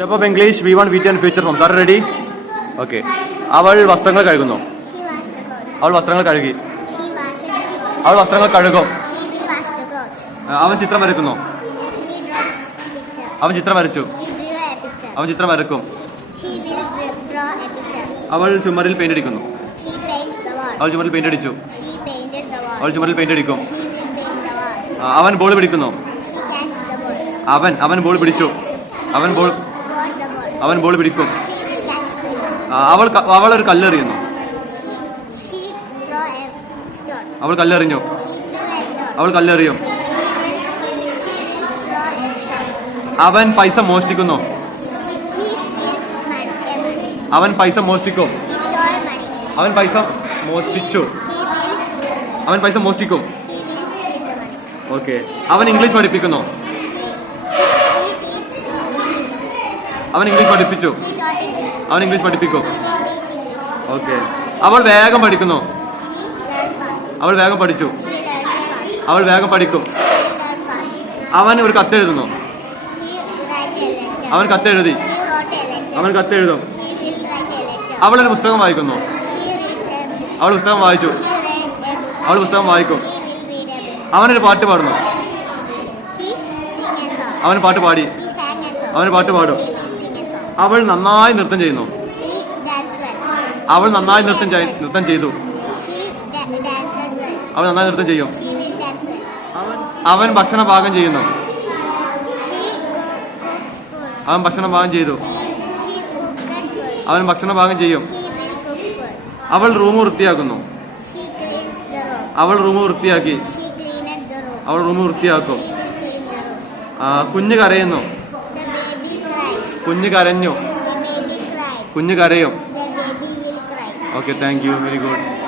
Step up English, V1, V2 and future forms. Are you ready? Okay. അവൾ വസ്ത്രങ്ങൾ കഴുകുന്നു. അവൾ വസ്ത്രങ്ങൾ കഴുകി. അവൾ വസ്ത്രങ്ങൾ കഴുകും. അവൻ ചിത്രം വരയ്ക്കുന്നു. അവൻ ചിത്രം വരച്ചു. അവൻ ചിത്രം വരക്കും. അവൾ ചുമരിൽ പെയിന്റ് അടിക്കുന്നു. അവൾ ചുമരിൽ പെയിന്റ് അടിച്ചു. അവൾ ചുമരിൽ പെയിന്റ് അടിക്കും. അവൻ ബോൾ പിടിക്കുന്നു. അവൻ ബോൾ പിടിച്ചു. അവൻ ബോൾ പിടിക്കും. അവൾ ഒരു കല്ലെറിയുന്നു. അവൾ കല്ലെറിഞ്ഞു. അവൾ കല്ലെറിയും. അവൻ പൈസ മോഷ്ടിക്കുന്നു. അവൻ പൈസ മോഷ്ടിക്കും. അവൻ പൈസ മോഷ്ടിച്ചു. അവൻ പൈസ മോഷ്ടിക്കും. ഓക്കെ. അവൻ ഇംഗ്ലീഷ് പഠിപ്പിക്കുന്നു. അവൻ ഇംഗ്ലീഷ് പഠിപ്പിച്ചു. അവൻ ഇംഗ്ലീഷ് പഠിപ്പിക്കും. ഓക്കെ. അവൾ വേഗം പഠിക്കുന്നു. അവൾ വേഗം പഠിച്ചു. അവൾ വേഗം പഠിക്കും. അവൻ ഒരു കത്തെഴുതുന്നു. അവൻ കത്തെഴുതി. അവൻ കത്തെഴുതും. അവളൊരു പുസ്തകം വായിക്കുന്നു. അവൾ പുസ്തകം വായിച്ചു. അവൾ പുസ്തകം വായിക്കും. അവനൊരു പാട്ട് പാടുന്നു. അവൻ പാട്ട് പാടി. അവന് പാട്ട് പാടും. അവൾ നന്നായി നൃത്തം ചെയ്യുന്നു. അവൾ നന്നായി നൃത്തം ചെയ്തു. അവൾ നന്നായി നൃത്തം ചെയ്യും. അവൻ ഭക്ഷണം പാകം ചെയ്യുന്നു. അവൻ ഭക്ഷണം പാകം ചെയ്തു. അവൻ ഭക്ഷണം പാകം ചെയ്യും. അവൾ റൂം വൃത്തിയാക്കുന്നു. അവൾ റൂം വൃത്തിയാക്കി. അവൾ റൂം വൃത്തിയാക്കും. കുഞ്ഞ് കരയുന്നു. കുഞ്ഞ് കരഞ്ഞു. കുഞ്ഞ് കരയും. Okay, thank you, very good.